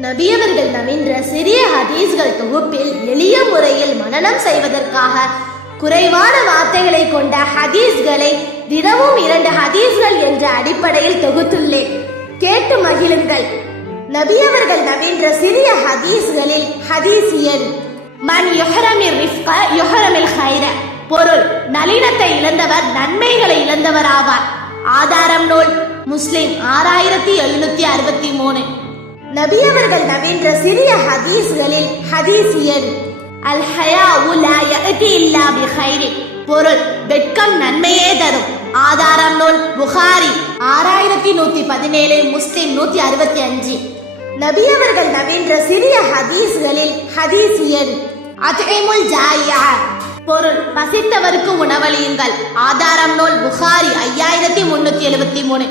நபியவர்கள் நவீன்ற சிறிய ஹதீஸ்கள் தொகுப்பில் எளிய முறையில் மனனம் செய்வதற்காக குறைவான வார்த்தைகளை கொண்ட ஹதீஸ்களை தினமும் 2 ஹதீஸ்கள் என்ற அடிப்படையில் தொகுத்துள்ளேன். கேட்டு மகிழுங்கள். நபியவர்கள் நவீன்ற சிறிய ஹதீஸ்களில் ஹதீஸ் எண் மன் யுஹரமிர் ரிஃப்க யுஹரமில் கைர. பொருள்: நளினத்தை இழந்தவர் நன்மைகளை இழந்தவர் ஆவார். ஆதாரம் நூல் முஸ்லிம் 6763. நபியவர்கள் நவீன்ற சிறிய ஹதீஸ்களில் ஹதீஸ் எண் அல் ஹயாஉ லா யஅதி இல்லா பிகைரி. பொருள்: வெட்கம் நன்மையே தரும். ஆதாரம் நூல் புகாரி 6117, முஸ்லிம் 165. நபியவர்கள் நவீன்ற சிறிய ஹதீஸ்களில் ஹதீஸ் எண் அத்இமுல் ஜாயிஆ. பொருள்: பசித்தவருக்கு உணவளியுங்கள். ஆதாரம் நூல் புகாரி 5373.